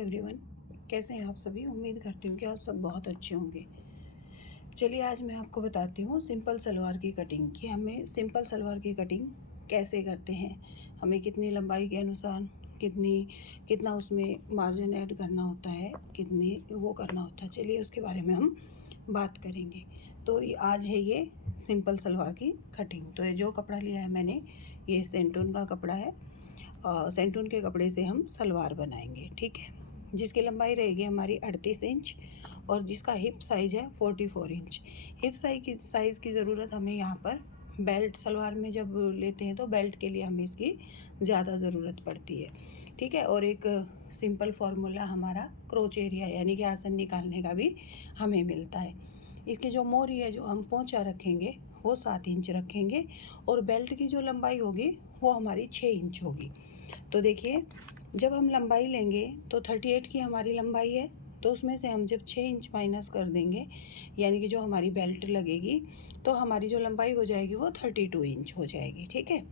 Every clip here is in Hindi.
एवरीवन, कैसे हैं आप सभी। उम्मीद करती हूँ कि आप सब बहुत अच्छे होंगे। चलिए आज मैं आपको बताती हूँ सिंपल सलवार की कटिंग कि हमें सिंपल सलवार की कटिंग कैसे करते हैं, हमें कितनी लंबाई के अनुसार कितना उसमें मार्जिन ऐड करना होता है, कितनी वो करना होता है। चलिए उसके बारे में हम बात करेंगे। तो आज है ये सिंपल सलवार की कटिंग। तो ये जो कपड़ा लिया है मैंने, ये सेंटून का कपड़ा है। सेंटून के कपड़े से हम सलवार बनाएंगे, ठीक है। जिसकी लंबाई रहेगी हमारी 38 इंच और जिसका हिप साइज़ है 44 इंच। हिप साइज़ की ज़रूरत हमें यहाँ पर बेल्ट सलवार में जब लेते हैं तो बेल्ट के लिए हमें इसकी ज़्यादा ज़रूरत पड़ती है, ठीक है। और एक सिंपल फार्मूला हमारा क्रोच एरिया यानी कि आसन निकालने का भी हमें मिलता है। इसकी जो मोरी है, जो हम पोंचा रखेंगे वो 7 इंच रखेंगे और बेल्ट की जो लंबाई होगी वो हमारी 6 इंच होगी। तो देखिए, जब हम लंबाई लेंगे तो 38 की हमारी लंबाई है, तो उसमें से हम जब 6 इंच माइनस कर देंगे यानी कि जो हमारी बेल्ट लगेगी, तो हमारी जो लंबाई हो जाएगी वो 32 इंच हो जाएगी, ठीक है।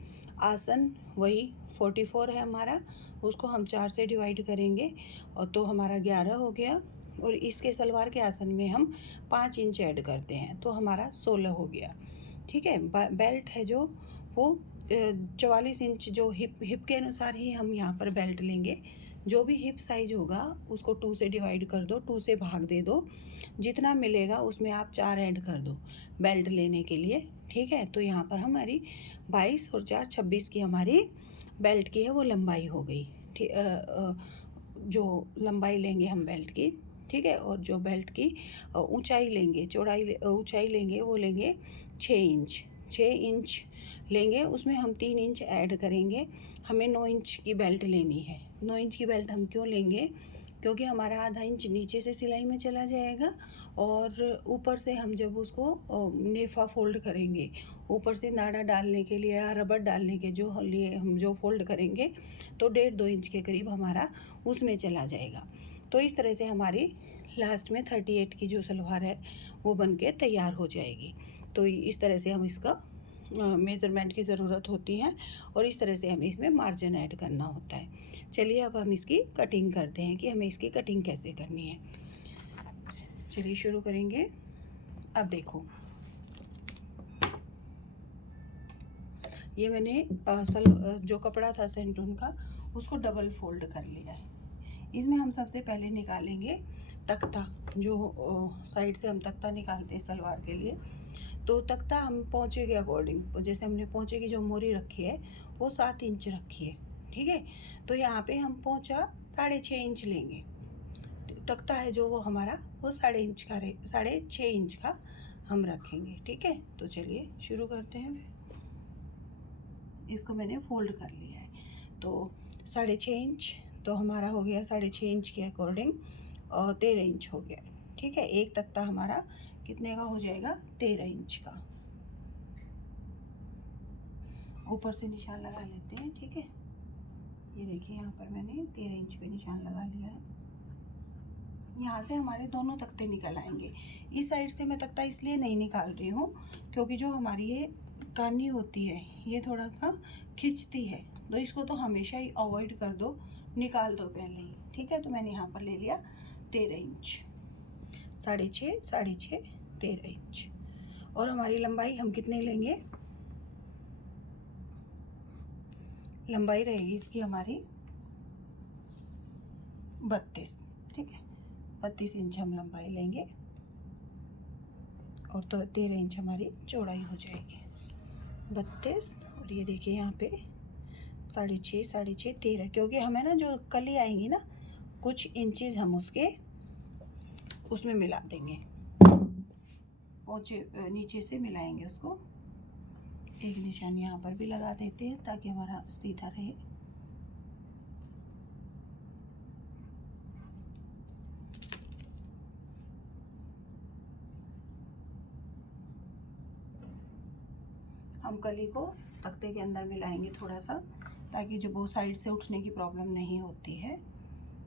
आसन वही 44 है हमारा, उसको हम 4 से डिवाइड करेंगे और तो हमारा 11 हो गया। और इसके सलवार के आसन में हम 5 इंच ऐड करते हैं तो हमारा 16 हो गया, ठीक है। बेल्ट है जो वो 44 इंच, जो हिप के अनुसार ही हम यहाँ पर बेल्ट लेंगे। जो भी हिप साइज होगा उसको 2 से डिवाइड कर दो, 2 से भाग दे दो, जितना मिलेगा उसमें आप 4 ऐड कर दो बेल्ट लेने के लिए, ठीक है। तो यहाँ पर हमारी 22 और 4 26 की हमारी बेल्ट की है वो लंबाई हो गई, ठीक। जो लंबाई लेंगे हम बेल्ट की, ठीक है। और जो बेल्ट की ऊंचाई लेंगे, ऊंचाई लेंगे वो लेंगे 6 इंच। 6 इंच लेंगे, उसमें हम 3 इंच ऐड करेंगे। हमें 9 इंच की बेल्ट लेनी है। 9 इंच की बेल्ट हम क्यों लेंगे, क्योंकि हमारा आधा इंच नीचे से सिलाई में चला जाएगा और ऊपर से हम जब उसको नेफा फोल्ड करेंगे, ऊपर से नाड़ा डालने के लिए या रबड़ डालने के लिए हम जो फोल्ड करेंगे तो 1.5-2 इंच के करीब हमारा उसमें चला जाएगा। तो इस तरह से हमारी लास्ट में 38 की जो सलवार है वो बन के तैयार हो जाएगी। तो इस तरह से हम इसका मेज़रमेंट की ज़रूरत होती है और इस तरह से हमें इसमें मार्जिन ऐड करना होता है। चलिए अब हम इसकी कटिंग करते हैं कि हमें इसकी कटिंग कैसे करनी है। चलिए शुरू करेंगे। अब देखो, ये मैंने जो कपड़ा था सेंटून का उसको डबल फोल्ड कर लिया है। इसमें हम सबसे पहले निकालेंगे तख्ता, जो साइड से हम तख्ता निकालते हैं सलवार के लिए। तो तख्ता हम पोंचे के अकॉर्डिंग, जैसे हमने पोंचे की जो मोरी रखी है वो 7 इंच रखी है, ठीक है। तो यहाँ पे हम पोंचा 6.5 इंच लेंगे। तख्ता है जो वो हमारा वो 6.5 इंच का हम रखेंगे, ठीक है। तो चलिए शुरू करते हैं। फिर इसको मैंने फोल्ड कर लिया है, तो 6.5 इंच तो हमारा हो गया 6.5 इंच के अकॉर्डिंग और 13 इंच हो गया, ठीक है। एक तख्ता हमारा कितने का हो जाएगा, 13 इंच का। ऊपर से निशान लगा लेते हैं, ठीक है। ये देखिए यहाँ पर मैंने 13 इंच पे निशान लगा लिया है। यहाँ से हमारे दोनों तख्ते निकल आएंगे। इस साइड से मैं तख्ता इसलिए नहीं निकाल रही हूँ क्योंकि जो हमारी ये कानी होती है ये थोड़ा सा खिंचती है, तो इसको तो हमेशा ही अवॉइड कर दो, निकाल दो पहले ही, ठीक है। तो मैंने यहाँ पर ले लिया 13 इंच, 6.5 13 इंच। और हमारी लंबाई हम कितने लेंगे, लंबाई रहेगी इसकी हमारी 32, ठीक है। 32 इंच हम लंबाई लेंगे और तो 13 इंच हमारी चौड़ाई हो जाएगी, 32। और ये देखिए यहाँ पे 6.5 13, क्योंकि हमें ना जो कली आएंगी ना कुछ इंचेस हम उसमें मिला देंगे, पोंचे नीचे से मिलाएंगे उसको। एक निशान यहाँ पर भी लगा देते हैं ताकि हमारा सीधा रहे। हम कली को तख्ते के अंदर मिलाएंगे थोड़ा सा, ताकि जो वो साइड से उठने की प्रॉब्लम नहीं होती है।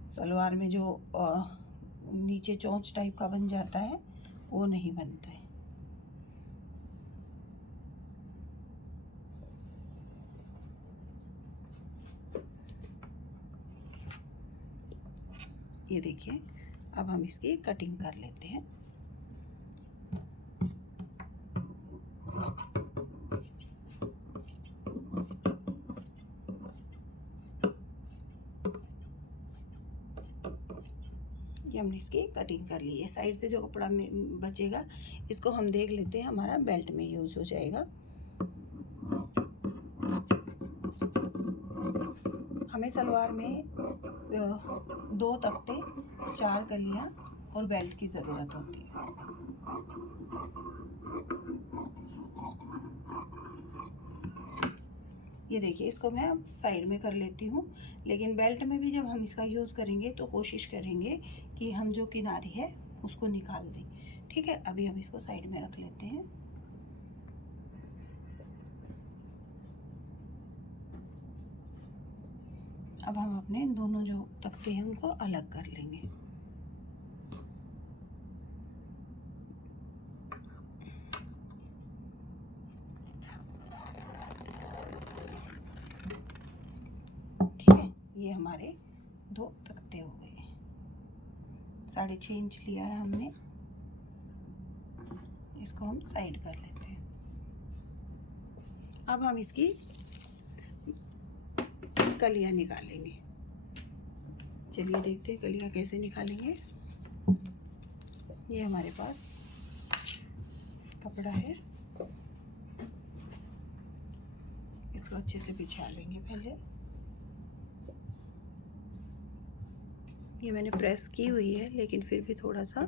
सलवार में जो नीचे चोंच टाइप का बन जाता है वो नहीं बनता है। ये देखिए, अब हम इसकी कटिंग कर लेते हैं। ये हमने इसकी कटिंग कर ली है। साइड से जो कपड़ा में बचेगा इसको हम देख लेते हैं, हमारा बेल्ट में यूज हो जाएगा। हमें सलवार में 2 तख्ते, 4 कलियां और बेल्ट की ज़रूरत होती है। ये देखिए, इसको मैं अब साइड में कर लेती हूँ। लेकिन बेल्ट में भी जब हम इसका यूज़ करेंगे तो कोशिश करेंगे कि हम जो किनारी है उसको निकाल दें। ठीक है, अभी हम इसको साइड में रख लेते हैं। अब हम अपने दोनों जो तख्ते हैं उनको अलग कर लेंगे। ठीक है, ये हमारे 2 तख्ते हो गए। 6.5 इंच लिया है हमने, इसको हम साइड कर लेते हैं। अब हम इसकी कलियां निकालेंगे। चलिए देखते हैं कलियां कैसे निकालेंगे। ये हमारे पास कपड़ा है, इसको अच्छे से बिछा लेंगे पहले। ये मैंने प्रेस की हुई है, लेकिन फिर भी थोड़ा सा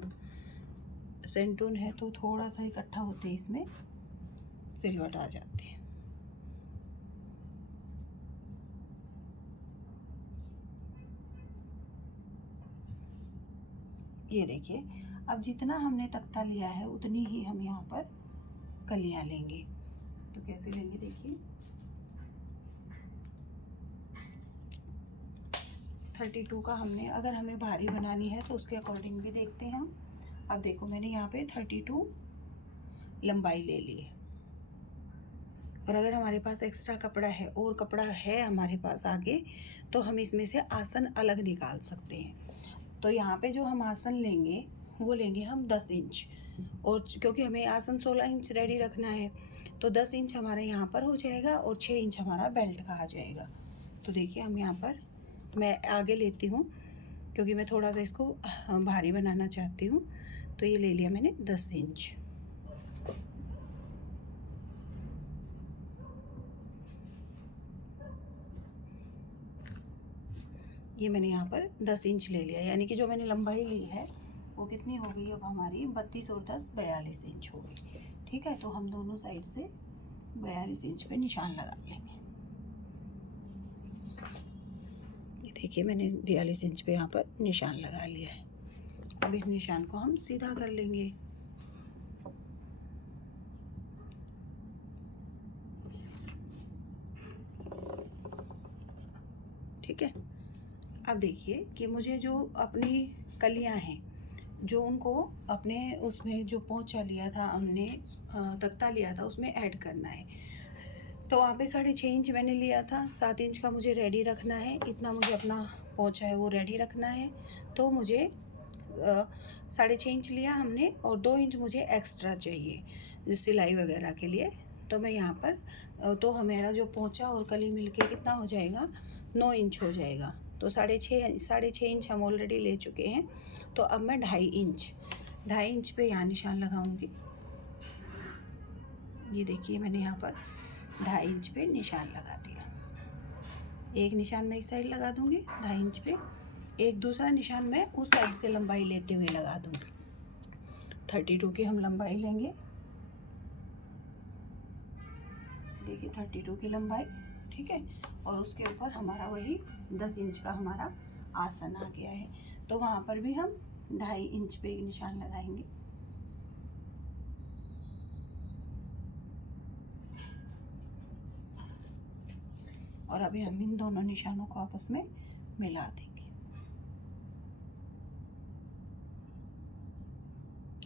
सेंटून है तो थोड़ा सा इकट्ठा होते ही इसमें सिलवट आ जाती है। ये देखिए, अब जितना हमने तख्ता लिया है उतनी ही हम यहाँ पर कलियां लेंगे। तो कैसे लेंगे देखिए, 32 का हमने, अगर हमें भारी बनानी है तो उसके अकॉर्डिंग भी देखते हैं हम। अब देखो, मैंने यहाँ पे 32 लंबाई ले ली है। और अगर हमारे पास एक्स्ट्रा कपड़ा है और कपड़ा है हमारे पास आगे, तो हम इसमें से आसन अलग निकाल सकते हैं। तो यहाँ पे जो हम आसन लेंगे वो लेंगे हम 10 इंच, और क्योंकि हमें आसन 16 इंच रेडी रखना है तो 10 इंच हमारा यहाँ पर हो जाएगा और 6 इंच हमारा बेल्ट का आ जाएगा। तो देखिए, हम यहाँ पर मैं आगे लेती हूँ क्योंकि मैं थोड़ा सा इसको भारी बनाना चाहती हूँ। तो ये ले लिया मैंने 10 इंच। ये मैंने यहाँ पर 10 इंच ले लिया, यानी कि जो मैंने लंबाई ली है वो कितनी हो गई, अब हमारी 32 और 10 42 इंच हो गई। ठीक है, तो हम दोनों साइड से 42 इंच पे निशान लगा लेंगे। ये देखिए, मैंने 42 इंच पे यहाँ पर निशान लगा लिया है। अब इस निशान को हम सीधा कर लेंगे। ठीक है, अब देखिए कि मुझे जो अपनी कलियां हैं, जो उनको अपने उसमें जो पोंछा लिया था हमने, तख्ता लिया था, उसमें ऐड करना है। तो वहाँ पे 6.5 इंच मैंने लिया था, 7 इंच का मुझे रेडी रखना है। इतना मुझे अपना पोंछा है वो रेडी रखना है। तो मुझे 6.5 इंच लिया हमने और 2 इंच मुझे एक्स्ट्रा चाहिए सिलाई वगैरह के लिए। तो मैं यहाँ पर तो हमारा जो पोंछा और कली मिलके कितना हो जाएगा, 9 इंच हो जाएगा। तो 6.5 इंच हम ऑलरेडी ले चुके हैं। तो अब मैं 2.5 इंच पे यहाँ निशान लगाऊंगी। ये देखिए, मैंने यहाँ पर 2.5 इंच पे निशान लगा दिया। एक निशान मैं इस साइड लगा दूंगी 2.5 इंच पे, एक दूसरा निशान मैं उस साइड से लंबाई लेते हुए लगा दूंगी। 32 की हम लंबाई लेंगे। देखिए, 32 की लंबाई, ठीक है, और उसके ऊपर हमारा वही 10 इंच का हमारा आसन आ गया है। तो वहाँ पर भी हम 2.5 इंच पे एक निशान लगाएंगे। और अभी हम इन दोनों निशानों को आपस में मिला देंगे।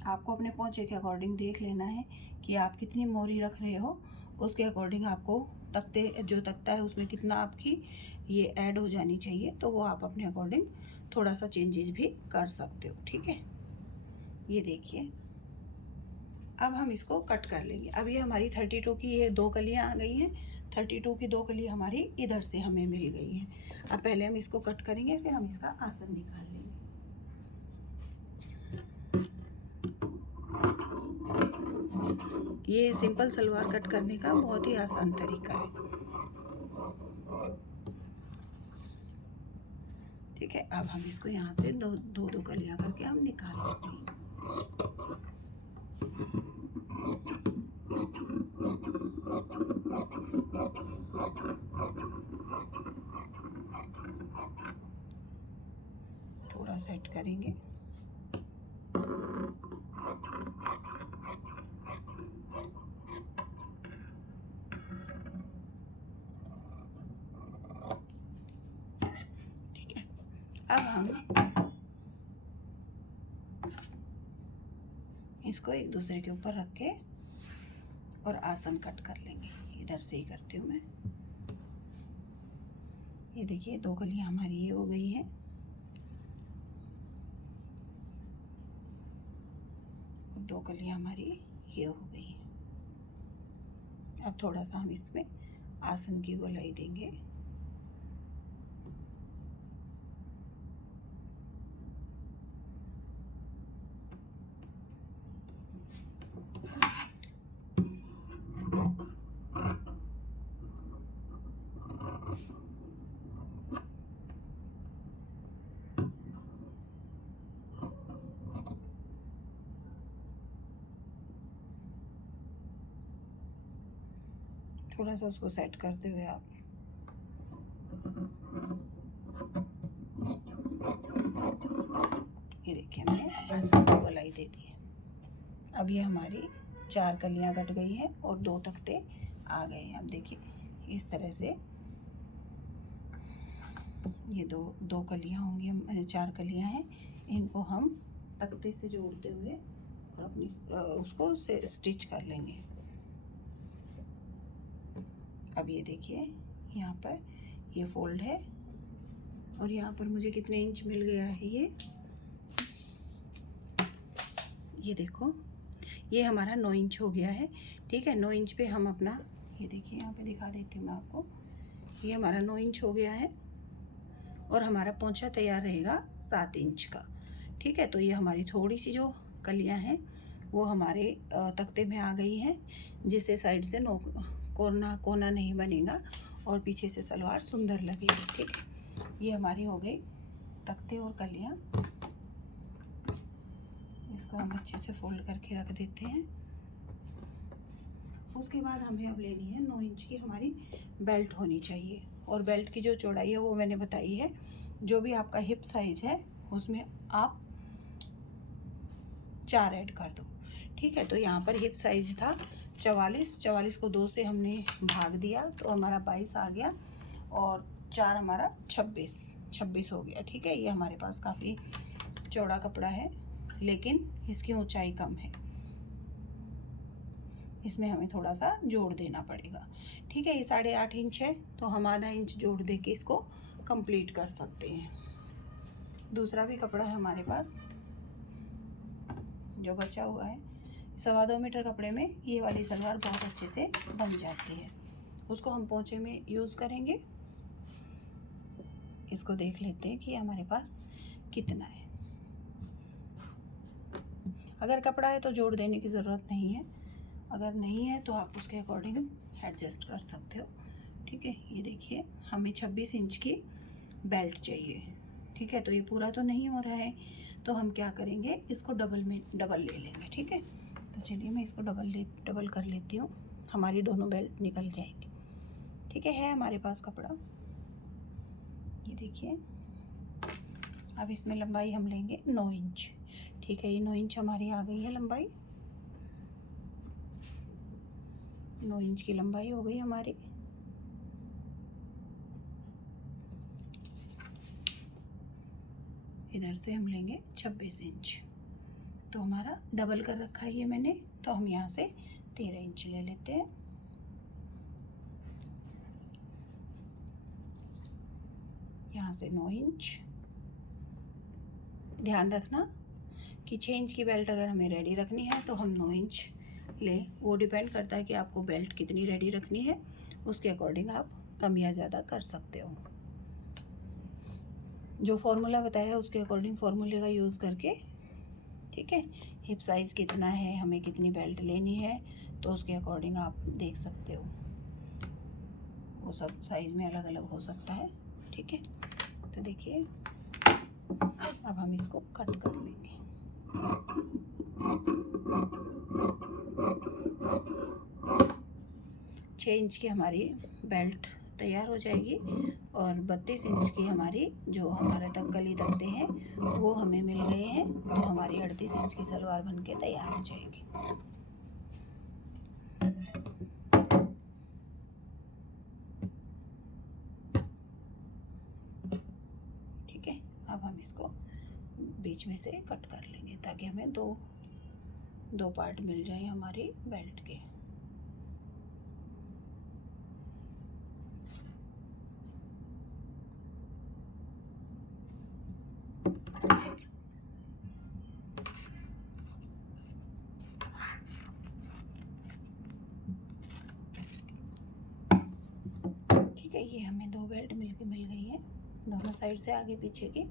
आपको अपने पोंछे के अकॉर्डिंग देख लेना है कि आप कितनी मोरी रख रहे हो, उसके अकॉर्डिंग आपको जो तख्ता है उसमें कितना आपकी ये ऐड हो जानी चाहिए, तो वो आप अपने अकॉर्डिंग थोड़ा सा चेंजेस भी कर सकते हो। ठीक है, ये देखिए अब हम इसको कट कर लेंगे। अब ये हमारी 32 की ये 2 कलियाँ आ गई हैं। 32 की 2 कली हमारी इधर से हमें मिल गई हैं। अब पहले हम इसको कट करेंगे, फिर हम इसका आसन निकाल लेंगे। ये सिंपल सलवार कट करने का बहुत ही आसान तरीका है। ठीक है, अब हम इसको यहाँ से दो कलियाँ करके हम निकाल लेते हैं। थोड़ा सेट करेंगे। ठीक है, अब हम इसको एक दूसरे के ऊपर रख के और आसन कट कर लेंगे। इधर से ही करती हूँ मैं। ये देखिए 2 कलियाँ हमारी ये हो गई हैं, और 2 कलियाँ हमारी ये हो गई हैं। अब थोड़ा सा हम इसमें आसन की गोलाई देंगे। थोड़ा सा उसको सेट करते हुए आप ये देखिए मैंने आसन की गोलाई दे दी है। अब ये हमारी 4 कलियां कट गई हैं और 2 तख्ते आ गए हैं। अब देखिए इस तरह से ये दो कलियां होंगी, 4 कलियां हैं, इनको हम तख्ते से जोड़ते हुए और अपनी उसको से स्टिच कर लेंगे। अब ये देखिए यहाँ पर ये फोल्ड है और यहाँ पर मुझे कितने इंच मिल गया है, ये देखो ये हमारा 9 इंच हो गया है। ठीक है, 9 इंच पे हम अपना ये देखिए यहाँ पे दिखा देती हूँ मैं आपको। ये हमारा 9 इंच हो गया है और हमारा पोंछा तैयार रहेगा 7 इंच का। ठीक है, तो ये हमारी थोड़ी सी जो कलियाँ हैं वो हमारे तख्ते में आ गई हैं, जिससे साइड से कोना नहीं बनेगा और पीछे से सलवार सुंदर लगेगी। ठीक है, ये हमारी हो गई तख्ते और कलियाँ। इसको हम अच्छे से फोल्ड करके रख देते हैं। उसके बाद हमें अब लेनी है 9 इंच की हमारी बेल्ट होनी चाहिए, और बेल्ट की जो चौड़ाई है वो मैंने बताई है। जो भी आपका हिप साइज है उसमें आप 4 ऐड कर दो। ठीक है, तो यहाँ पर हिप साइज था 44 को 2 से हमने भाग दिया तो हमारा 22 आ गया, और 4 हमारा 26 हो गया। ठीक है, ये हमारे पास काफ़ी चौड़ा कपड़ा है लेकिन इसकी ऊंचाई कम है, इसमें हमें थोड़ा सा जोड़ देना पड़ेगा। ठीक है, ये 8.5 इंच है तो हम आधा इंच जोड़ दे के इसको कंप्लीट कर सकते हैं। दूसरा भी कपड़ा है हमारे पास जो बचा हुआ है। 2.25 मीटर कपड़े में ये वाली सलवार बहुत अच्छे से बन जाती है, उसको हम पोंछे में यूज़ करेंगे। इसको देख लेते हैं कि हमारे पास कितना है। अगर कपड़ा है तो जोड़ देने की ज़रूरत नहीं है, अगर नहीं है तो आप उसके अकॉर्डिंग एडजस्ट कर सकते हो। ठीक है, ये देखिए हमें 26 इंच की बेल्ट चाहिए। ठीक है, तो ये पूरा तो नहीं हो रहा है तो हम क्या करेंगे, इसको डबल ले लेंगे। ठीक है, तो चलिए मैं इसको डबल कर लेती हूँ, हमारी दोनों बेल्ट निकल जाएंगी। ठीक है हमारे पास कपड़ा, ये देखिए। अब इसमें लंबाई हम लेंगे 9 इंच। ठीक है, ये 9 इंच हमारी आ गई है लंबाई, 9 इंच की लंबाई हो गई हमारी। इधर से हम लेंगे 26 इंच, तो हमारा डबल कर रखा है ये मैंने, तो हम यहाँ से 13 इंच ले लेते हैं। यहाँ से 9 इंच। ध्यान रखना कि 6 इंच की बेल्ट अगर हमें रेडी रखनी है तो हम 9 इंच लें। वो डिपेंड करता है कि आपको बेल्ट कितनी रेडी रखनी है, उसके अकॉर्डिंग आप कम या ज़्यादा कर सकते हो। जो फॉर्मूला बताया है उसके अकॉर्डिंग फॉर्मूले का यूज़ करके, ठीक है। हिप साइज़ कितना है, हमें कितनी बेल्ट लेनी है, तो उसके अकॉर्डिंग आप देख सकते हो। वो सब साइज़ में अलग अलग हो सकता है, ठीक है। तो देखिए अब हम इसको कट कर लेंगे। छः इंच की हमारी बेल्ट तैयार हो जाएगी और 32 इंच की हमारी जो हमारे तक गली तकते हैं वो हमें मिल गए हैं। तो हमारी 38 इंच की सलवार बनके तैयार हो जाएगी। ठीक है, अब हम इसको बीच में से कट कर लेंगे ताकि हमें दो पार्ट मिल जाए हमारी बेल्ट के। ठीक है, ये हमें 2 बेल्ट मिल गई है दोनों साइड से, आगे पीछे की।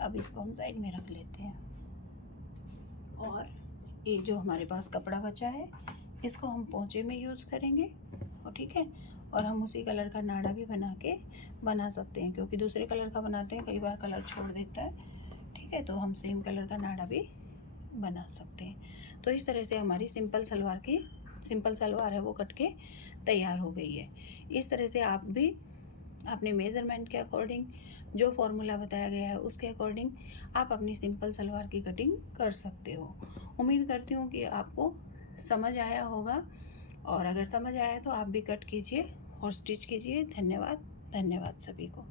अब इसको हम साइड में रख लेते हैं और ये जो हमारे पास कपड़ा बचा है इसको हम पोंचे में यूज़ करेंगे। और ठीक है, और हम उसी कलर का नाड़ा भी बना सकते हैं, क्योंकि दूसरे कलर का बनाते हैं कई बार कलर छोड़ देता है। ठीक है, तो हम सेम कलर का नाड़ा भी बना सकते हैं। तो इस तरह से हमारी सिंपल सलवार है वो कट के तैयार हो गई है। इस तरह से आप भी अपने मेज़रमेंट के अकॉर्डिंग, जो फॉर्मूला बताया गया है उसके अकॉर्डिंग आप अपनी सिंपल सलवार की कटिंग कर सकते हो। उम्मीद करती हूँ कि आपको समझ आया होगा, और अगर समझ आया तो आप भी कट कीजिए और स्टिच कीजिए। धन्यवाद सभी को।